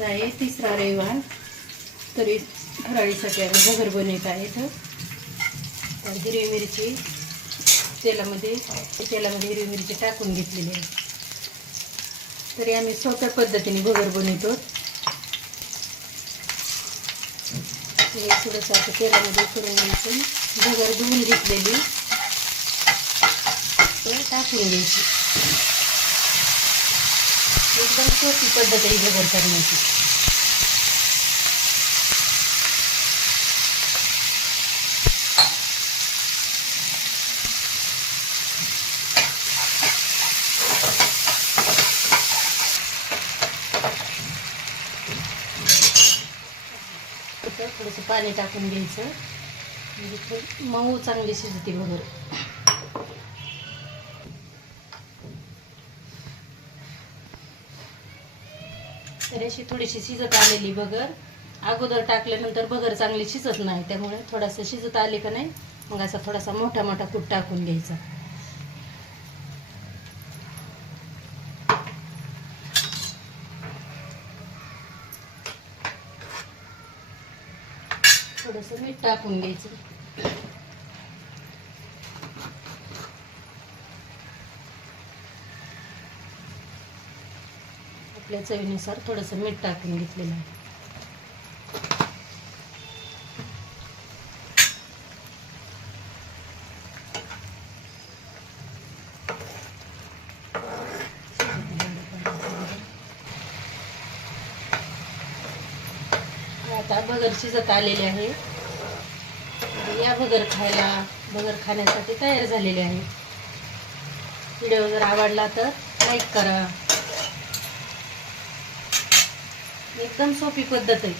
आज आहे तिसरा रविवार, तरी फराळीसाठी आम्ही भगर बनवत आहे. तर हिरवी मिरची तेलामध्ये हिरवी मिरची टाकून घेतलेली आहे. तरी आम्ही सोप्या पद्धतीने भगर बनवतो. हे थोडंसं असं तेलामध्ये करून घ्यायचं. भगर धुवून घेतलेली तर टाकून घ्यायची. एकदम सोपी पद्धत आहे भगर करण्याची. थोडंसं पाणी टाकून घ्यायचं, म्हणजे मऊ चांगली शिजते भगर. तर अशी थोडीशी शिजत आलेली भगर अगोदर टाकल्यानंतर भगर चांगली शिजत नाही, त्यामुळे थोडासा शिजत आले का नाही मग असा थोडासा मोठा मोठा कूट टाकून घ्यायचा. थोडंसं मीठ टाकून घ्यायचं. आपल्या चवीनुसार थोडंसं मीठ टाकून घेतलेलं आहे. आता भगर शिजत आलेली आहे. या भगर खाण्यासाठी तयार झालेले आहे. व्हिडिओ जर आवडला तर लाईक करा. एकदम सोपी पद्धत आहे.